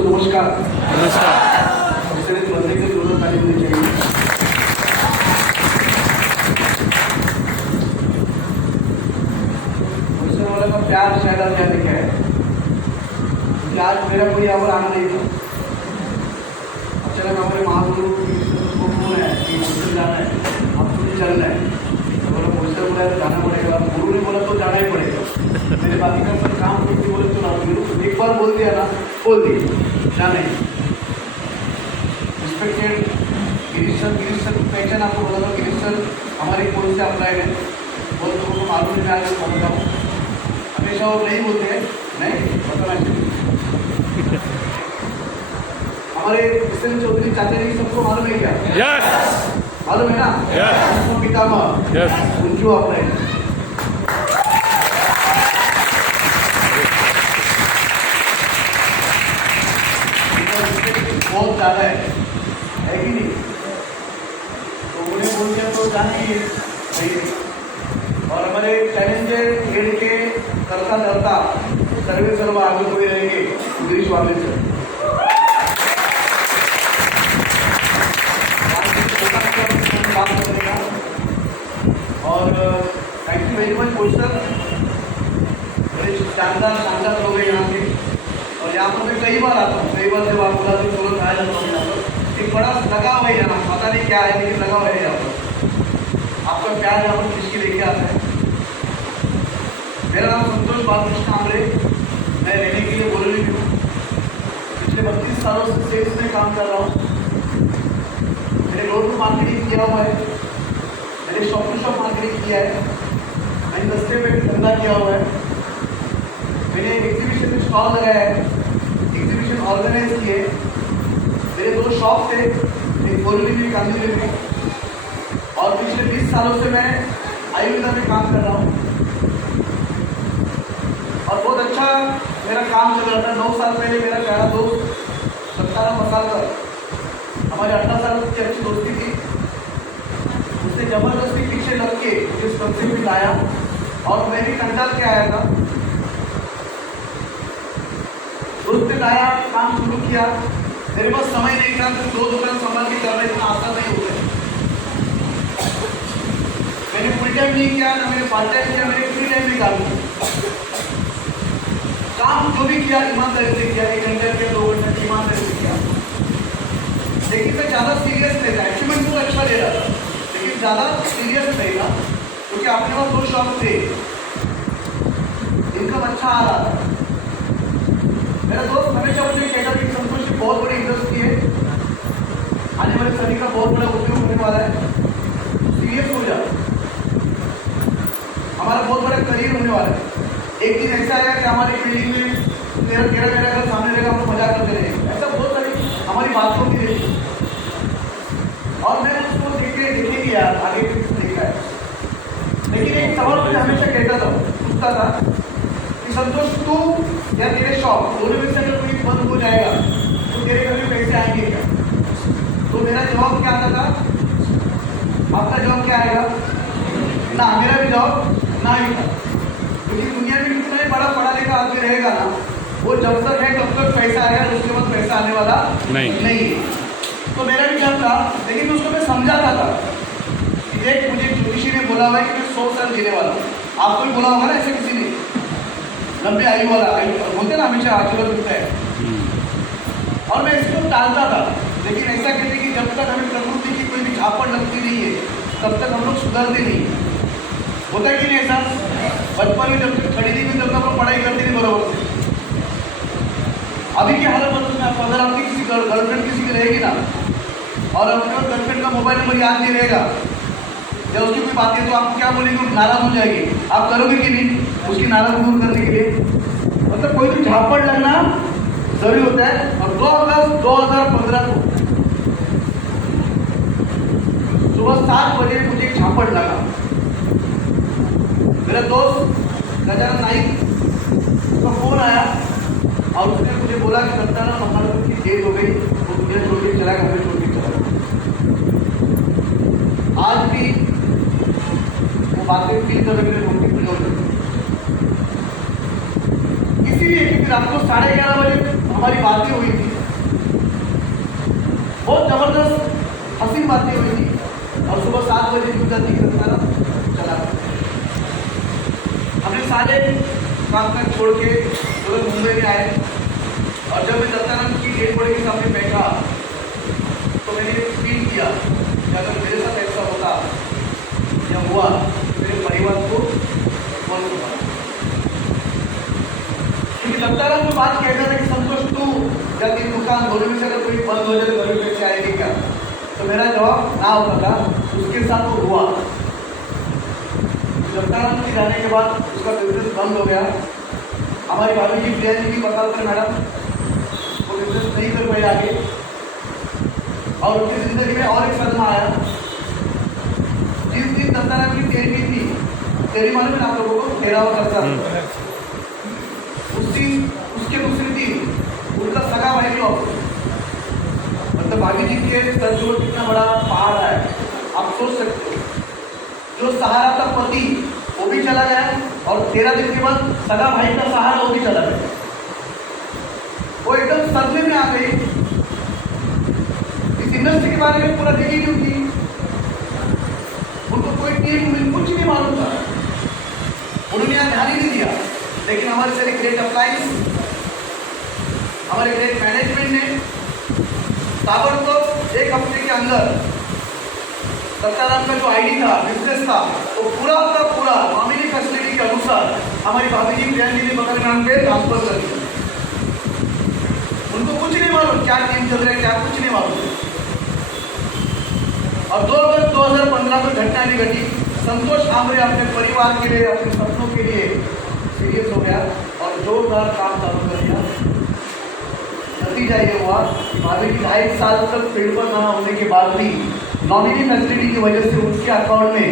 दोस्तों नमस्कार। नमस्कार। इसे बंदे की जरूरत नहीं होनी चाहिए। मुझसे वाला का प्यार शायद आप क्या लिखा है, क्योंकि आज मेरा कोई यहाँ पर आना नहीं था। अचानक हमारे महागुरु को फोन है कि मुझसे जाना है, आपको भी चलना है। तो बोला मुझसे बोला जाना पड़ेगा, गुरु ने बोला तो जाना ही पड़ेगा। मेरे बाकी का सब काम करके बोले तो ना, एक बार बोल दिया ना, बोल दिया जाना ही। रिस्पेक्टेड गिरीश सर पहचान आपको बोला था, गिरीश सर हमारी कौन से अप्लाई है, बहुत लोगों को मालूम है, मैं आज बताता हूँ। हमेशा वो नहीं बोलते हैं, नहीं बताना चाहिए। हमारे किशन चौधरी चाचा जी सबको मालूम है क्या? यस, मालूम है ना? यस, पितामह यस। उनकी अप्लाई बहुत ज़्यादा है कि नहीं? तो उन्हें बोल दिया तो जानिए सही। और हमारे चैलेंजर खेल के करता करता सर्वे सर्व आगे कोई रहेंगे गिरीश वाले सर। बात करने का और thank you very much poster, बड़े शानदार लोग हैं यहाँ के। और यहाँ पर मैं कई बार आता हूँ, कई बार जब आप बोला तो तुरंत आया जाता हूँ यहाँ पर। एक बड़ा लगाव है यहाँ, पता नहीं क्या है लेकिन लगाव है यहाँ पर। आपका प्यार यहाँ पर किसकी लेके आता है। मेरा नाम संतोष बालकृष्ण आमरे, मैं रहने के लिए बोल रही हूँ। पिछले 32 सालों से सेल्स में काम कर रहा हूँ। मैंने डोर टू मार्केटिंग किया हुआ है, मैंने शॉप टू शॉप मार्केटिंग किया है, मैंने दस्ते में धंधा किया हुआ है, मैंने एग्जीबिशन में स्टॉल लगाया है, एग्जीबिशन ऑर्गेनाइज किए। मेरे 2 शॉप थे, एक बोरली में, कांदिवली में। और पिछले 20 सालों से मैं आयुर्वेदा में काम कर रहा हूँ और बहुत अच्छा मेरा काम चल रहा था। 9 साल पहले मेरा प्यारा दोस्त 17 मसालकर, हमारे 18 साल की अच्छी दोस्ती थी, उसने जबरदस्ती पीछे लग के मुझे इस कंपनी में लाया और मैं भी कंटाल के आया था। दोस्त ने लाया, काम शुरू किया। मेरे पास समय नहीं था, तो 2 दुकान संभाल के करना इतना आसान नहीं होता है। मैंने फुल टाइम नहीं किया ना, मैंने पार्ट टाइम किया, मैंने फ्री टाइम भी काम जो भी किया ईमानदारी से किया। 1 घंटे के 2 घंटे ईमानदारी से किया। लेकिन मैं ज़्यादा सीरियस नहीं था, अचीवमेंट तो अच्छा ले रहा था लेकिन ज़्यादा सीरियस नहीं था, क्योंकि अपने पास 2 शॉप थे, इनकम अच्छा आ रहा था। मेरा दोस्त हमेशा मुझे कहता कि संतोष की बहुत बड़ी इंडस्ट्री है, आने वाले सभी का बहुत बड़ा उद्योग होने वाला है, सीरियस हो जा, हमारा बहुत बड़ा करियर होने वाला है। एक दिन ऐसा आया कि हमारी बिल्डिंग में तेरा घर सामने रहेगा, हम लोग मजाक करते रहेंगे। ऐसा बहुत सारी हमारी बात होती रही और मैं उसको देखेंगे यार आगे देखा है। लेकिन एक सवाल मुझे हमेशा कहता था, पूछता था कि संतोष तू या तेरे शॉप दोनों में से अगर कोई बंद हो जाएगा तो तेरे घर में पैसे आएंगे क्या? तो मेरा जवाब क्या आता था, आपका जवाब क्या आएगा? ना, मेरा भी जवाब ना ही था। क्योंकि दुनिया में कितना ही बड़ा पढ़ा लिखा आदमी रहेगा ना, वो जब तक है तब तक पैसा आएगा, उसके बाद पैसा आने वाला नहीं। तो मेरा भी क्या था, लेकिन उसको मैं समझाता था कि देख मुझे ज्योतिषी ने बोला हुआ है कि मैं 100 साल जीने वाला हूँ। आपको भी बोला होगा ना ऐसे किसी ने, लंबे आयु वाला, आयु बोलते ना हमेशा आशीर्वाद मिलता है। और मैं इसको टालता था, लेकिन ऐसा कहते कि जब तक हमें प्रकृति की कोई भी झापड़ लगती नहीं है तब तक हम लोग सुधरते नहीं। होता है कि नहीं ऐसा? बचपन में जब खरीदी में जब तक हम पढ़ाई करते नहीं बराबर से। अभी की हालत मतलब आपको, अगर आपकी किसी गर्लफ्रेंड किसी की रहेगी ना और अपने गर्लफ्रेंड का मोबाइल नंबर याद नहीं रहेगा या उसकी कोई बात है तो आपको क्या बोलेगी, नाराज हो जाएगी। आप करोगे कि नहीं उसकी नाराज दूर करने के लिए? मतलब कोई भी झापड़ लगना जरूरी होता है। और 2 अगस्त 2015 को सुबह 7 बजे मुझे एक झापड़ लगा। मेरा दोस्त गजानन नाइक का फोन आया और उसने मुझे बोला कि लगता ना महाराज की डेट हो गई, वो दुनिया छोड़ के चला गया, हमें छोड़ के चला गया। आज भी वो बातें फील करने के लिए रोटी प्रयोग करते। इसीलिए क्योंकि रात को 11:30 बजे हमारी बातें हुई थी बहुत जबरदस्त हंसी बातें हुई थी और सुबह 7 बजे न्यूज आती है सारा चला गया। हमने सारे काम काज छोड़ के तुरंत मुंबई में आए और जब मैं दत्तानंद की डेड बॉडी के सामने बैठा तो मैंने फील किया कि अगर मेरे साथ ऐसा होता या हुआ तो मेरे परिवार को कौन संभाला। क्योंकि दत्तानंद में बात कहता था कि संतोष तू या तेरी दुकान दोनों में से अगर कोई बंद हो जाए तो घर में पैसे आएंगे क्या, तो मेरा जवाब ना होता था। उसके साथ वो हुआ। दत्तानंद के जाने के बाद उसका बिजनेस बंद हो गया। हमारी भाभी जी प्रिया जी की बता कर मैडम वो बिजनेस नहीं कर पाए आगे और उनकी जिंदगी में और एक सदमा आया। जिस दिन दत्तानंद की तेरहवीं थी, तेरी मालूम है आप लोगों को, 13वां खर्चा, उस दिन उसके दूसरी दिन उनका सगा भाई भी ऑफ, मतलब भाभी जी के सर जो कितना बड़ा पहाड़ है आप सोच सकते हो। जो सहारा था पति वो भी चला गया और 13 दिन के बाद सगा भाई का सहारा वो भी चला गया। वो एकदम सदमे में आ गई। इस इंडस्ट्री के बारे में पूरा देखी क्यों थी, उनको कोई टीम कुछ नहीं मालूम था, उन्होंने यहाँ ध्यान ही नहीं दिया। लेकिन हमारे सारे ग्रेट अप्लाइंस, हमारे ग्रेट मैनेजमेंट ने ताबड़तोड़ 1 हफ्ते के अंदर दत्तानंद का जो आईडी था, बिजनेस था, वो पूरा का पूरा नॉमिनी फैसिलिटी के अनुसार हमारी भाभी जी प्रिया जी ने बगल नाम पे ट्रांसफर कर दिया। उनको कुछ नहीं मालूम क्या टीम चल रहा है, क्या कुछ नहीं मालूम। और 2 अगस्त 2015 में घटना भी घटी। संतोष आमरे अपने परिवार के लिए, अपने सपनों के लिए सीरियस हो गया और जोरदार काम चालू कर दिया। नतीजा ये हुआ कि भाभी जी 2.5 साल तक फील्ड पर ना होने के बाद भी नॉमिनी फैसिलिटी की वजह से उसके अकाउंट में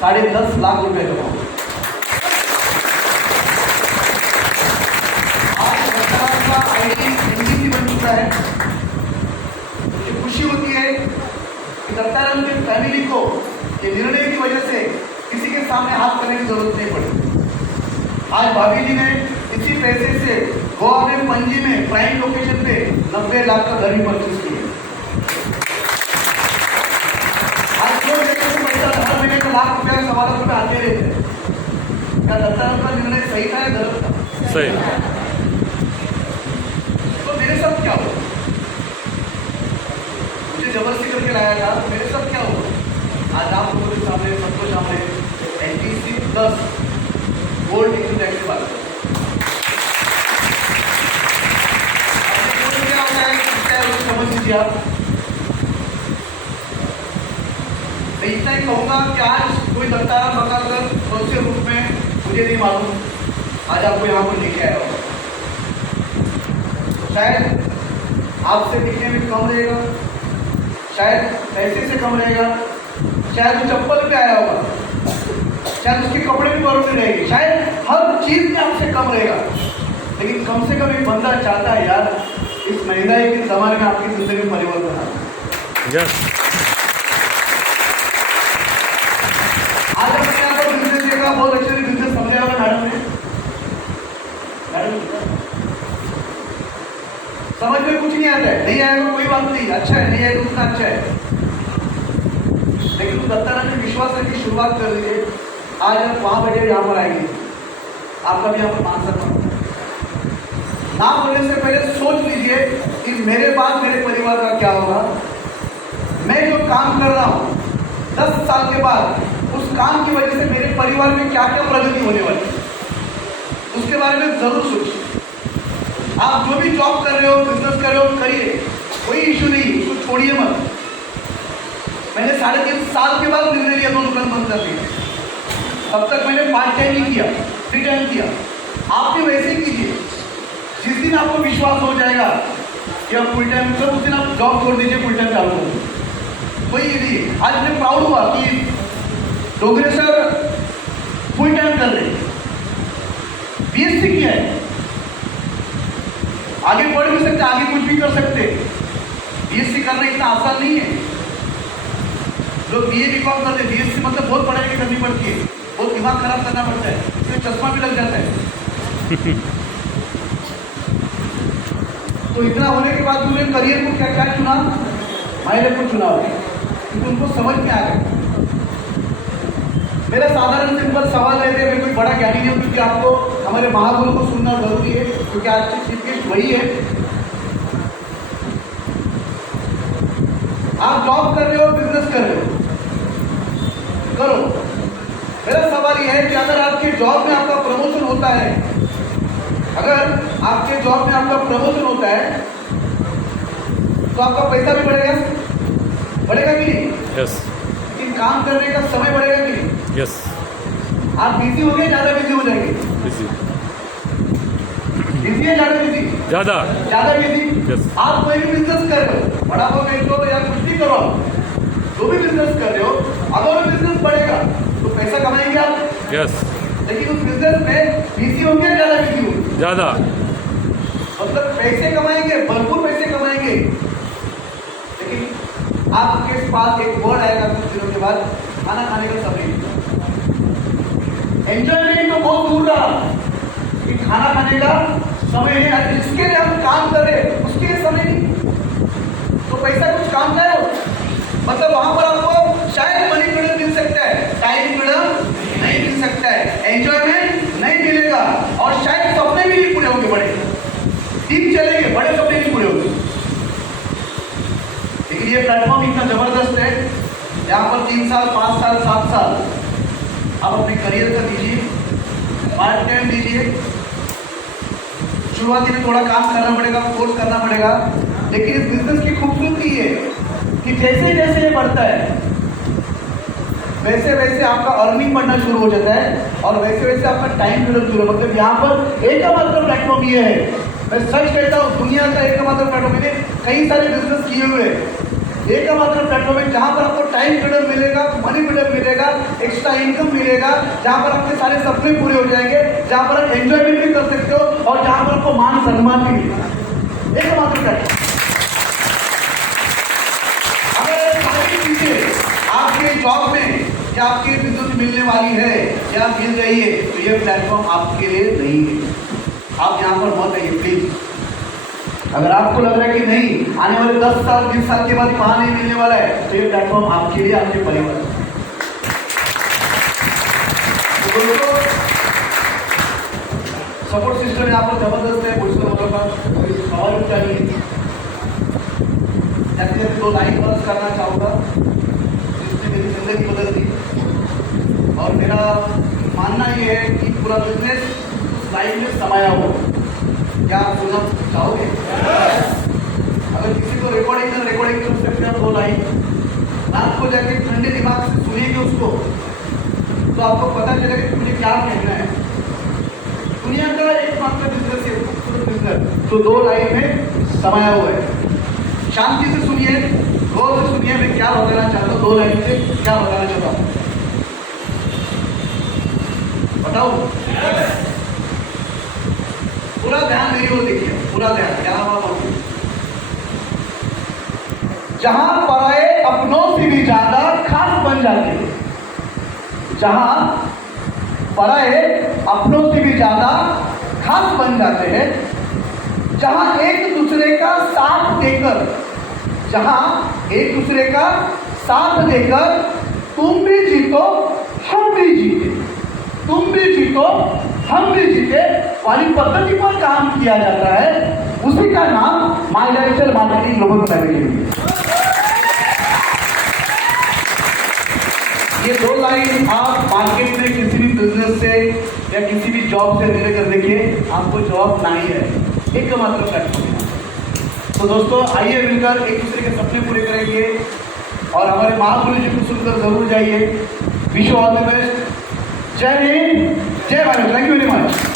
10.5 लाख रुपए जमा हुए। आज दत्तानंद का आईडी एमडीसी बन चुका है। मुझे खुशी होती है कि दत्तानंद के फैमिली को ये निर्णय की वजह से किसी के सामने हाथ करने की जरूरत नहीं पड़ी। आज भाभी जी ने इसी पैसे से गोवा में पणजी में प्राइम लोकेशन पे 90 लाख का घर भी परचेज किया। आज लोग देखते हैं पैसा हर महीने का लाख रुपया, 1.25 लाख रुपये आते रहते हैं। क्या दत्तानंद का निर्णय सही था या गलत था? सही। तो मेरे साथ क्या हुआ? मुझे जबरदस्ती करके लाया था, मेरे साथ क्या हुआ? आज आप लोगों के सामने संतोष Amre NTC plus gold income tax की बात करें। समझ लीजिए आप। मैं इतना ही कहूँगा कि आज कोई दत्तानंद बकाकर कौन से रूप में मुझे नहीं मालूम, आज आपको यहाँ पर लेके आया होगा। शायद आपसे दिखने में कम रहेगा, शायद पैसे से कम रहेगा, शायद वो चप्पल पे आया होगा, शायद उसके कपड़े भी बरोबर रहेंगे, शायद हर चीज में आपसे कम रहेगा, लेकिन कम से कम एक बंदा चाहता है यार इस महंगाई के जमाने में आपकी जिंदगी में परिवर्तन आए। आज अपने यहाँ पर बिजनेस देखा, बहुत अच्छे से बिजनेस समझा होगा मैडम ने। मैडम समझ में कुछ नहीं आता है, नहीं आएगा कोई बात नहीं, अच्छा है, नहीं आएगा उतना अच्छा है, लेकिन उस दत्तानंद में विश्वास रखी शुरुआत कर दीजिए। आज आप वहां बैठे यहाँ पर आएंगे, आपका भी यहाँ पर मान सकता ना बोलने से पहले सोच लीजिए कि मेरे बाद मेरे परिवार का क्या होगा। मैं जो काम कर रहा हूँ 10 साल के बाद उस काम की वजह से मेरे परिवार में क्या क्या प्रगति होने वाली है, उसके बारे में जरूर सोचिए। आप जो भी जॉब कर रहे हो, बिजनेस कर रहे हो, करिए, कोई इशू नहीं, उसको छोड़िए मत। मैंने 3.5 साल के बाद निर्णय लिया 2 दुकान बंद कर दी। तब तक मैंने पार्ट टाइम ही किया, फ्री टाइम किया। आप भी वैसे ही कीजिए। जिस दिन आपको विश्वास हो जाएगा कि आप फुल टाइम कर, उस दिन आप जॉब छोड़ दीजिए, फुल टाइम चालू करो। कोई नहीं। आज मैं प्राउड हुआ कि डोगरे सर फुल टाइम कर रहे हैं, BSc किया है, आगे बढ़ भी सकते, आगे कुछ भी कर सकते। BSc करना इतना आसान नहीं है। लोग BA BCom करते, BSc मतलब बहुत पढ़ाई करनी पड़ती है, बहुत दिमाग खराब करना पड़ता है, इसमें चश्मा भी लग जाता है। तो इतना होने के बाद तुमने करियर को क्या क्या चुना? महिला को चुनाव क्योंकि उनको समझ में आ गया। मेरा साधारण सिंपल सवाल रहते हैं, मैं कोई बड़ा ज्ञानी नहीं हूँ, क्योंकि आपको हमारे महागुरु को सुनना जरूरी है, क्योंकि आज की चीफ गेस्ट वही है। आप जॉब कर रहे हो, बिजनेस कर रहे हो, करो। मेरा सवाल यह है कि अगर आपके जॉब में आपका प्रमोशन होता है, अगर आपके जॉब में आपका प्रमोशन होता है तो आपका पैसा भी बढ़ेगा, बढ़ेगा कि नहीं? यस लेकिन काम करने का समय बढ़ेगा कि नहीं? यस आप बिजी हो गए, ज्यादा बिजी हो जाएंगे। बिजी बिजी है, ज्यादा बिजी, ज़्यादा ज्यादा बिजी। Yes. आप कोई भी बिजनेस कर रहे हो, बड़ा हो बेचो या कुछ भी करो, जो भी बिजनेस कर रहे हो, अगर वो बिजनेस बढ़ेगा तो पैसा कमाएंगे आप, यस लेकिन उस बिजनेस में बिजी होंगे, ज्यादा बिजी होंगे। ज़्यादा मतलब पैसे कमाएंगे, भरपूर पैसे कमाएंगे, लेकिन आपके पास एक वर्ड आएगा कुछ दिनों के बाद, खाना खाने का समय नहीं। एंजॉयमेंट तो बहुत दूर रहा, लेकिन खाना खाने का समय नहीं। जिसके लिए हम काम कर रहे हैं उसके लिए समय नहीं, तो पैसा कुछ काम का है वो। मतलब वहां पर आपको शायद मनी फ्रीडम मिल सकता है, टाइम फ्रीडम नहीं मिल सकता है, एंजॉयमेंट नहीं मिलेगा, और शायद सपने भी नहीं पूरे होंगे, बड़े दिन चलेंगे, बड़े सपने नहीं पूरे होंगे। लेकिन ये प्लेटफॉर्म इतना जबरदस्त है, यहाँ पर 3 साल 5 साल 7 साल आप अपने करियर का दीजिए, पार्ट टाइम दीजिए। शुरुआती में थोड़ा काम करना पड़ेगा, कोर्स करना पड़ेगा, लेकिन इस बिजनेस की खूबसूरती है कि जैसे जैसे ये बढ़ता है वैसे वैसे आपका अर्निंग बढ़ना शुरू हो जाता है, और वैसे वैसे आपका टाइम फ्रीडम शुरू। मतलब यहाँ पर एकमात्र प्लेटफॉर्म ये है, मैं सच कहता हूँ, दुनिया का एकमात्र प्लेटफॉर्म, मैंने कई सारे बिजनेस किए हुए हैं, एकमात्र प्लेटफॉर्म है जहाँ पर आपको टाइम फ्रीडम मिलेगा, मनी फ्रीडम मिलेगा, एक्स्ट्रा इनकम मिलेगा, जहाँ पर आपके सारे सपने पूरे हो जाएंगे, जहाँ पर आप एंजॉयमेंट भी कर सकते हो, और जहाँ पर आपको मान सम्मान भी मिलेगा। एकमात्र प्लेटफॉर्म। अगर सारी चीजें आपके जॉब में या आपके बिजनेस में मिलने वाली है या मिल रही है, तो ये प्लेटफॉर्म आपके लिए नहीं है। आप यहाँ पर मत आइए प्लीज। अगर आपको लग रहा है कि नहीं, आने वाले 10 साल 20 साल के बाद वहां नहीं मिलने वाला है, तो ये प्लेटफॉर्म आपके लिए, आपके परिवार। तो दोस्तों, सपोर्ट सिस्टम यहाँ पर जबरदस्त है, सवाल चाहिए। जैसे 2 लाइन वर्क करना चाहूँगा जिसने मेरी जिंदगी बदल दी, और मेरा मानना ये है कि पूरा बिजनेस उस लाइन में समाया हो। क्या आप सुनना चाहोगे? अगर किसी को रिकॉर्डिंग कर सकते हैं 2 लाइन, रात को जाके ठंडे दिमाग से सुनेंगे उसको, तो आपको पता चलेगा कि मुझे क्या कहना है। दुनिया का एकमात्र बिजनेस है, खूबसूरत बिजनेस, तो 2 लाइन में समाया हुआ है। शांति से सुनिए, गौर से सुनिए, मैं क्या बताना चाहता हूँ, 2 लाइन से क्या बताना चाहता हूँ, बताओ। पूरा ध्यान मेरी ओर देखिए, पूरा ध्यान, यहाँ पर जहां पराए अपनों से भी ज्यादा खास बन जाते हैं, जहां पराए अपनों से भी ज्यादा खास बन जाते हैं, जहां एक दूसरे का साथ देकर, जहां एक दूसरे का साथ देकर तुम भी जीतो हम भी जीते, तुम भी जीतो हम भी जीते वाली पद्धति पर काम किया जाता है, उसी का नाम my lifestyle marketing global management. ये 2 लाइन आप मार्केट में किसी भी बिजनेस से या किसी भी जॉब से रिलेट कर देखिए, आपको जॉब नहीं है, एकमात्र प्लेटफॉर्म है। तो दोस्तों, आइए मिलकर एक दूसरे के सपने पूरे करेंगे, और हमारे महागुरु जी को सुनकर जरूर जाइए। Wish you all the best. जय हिंद, जय Bharat. Thank you very much.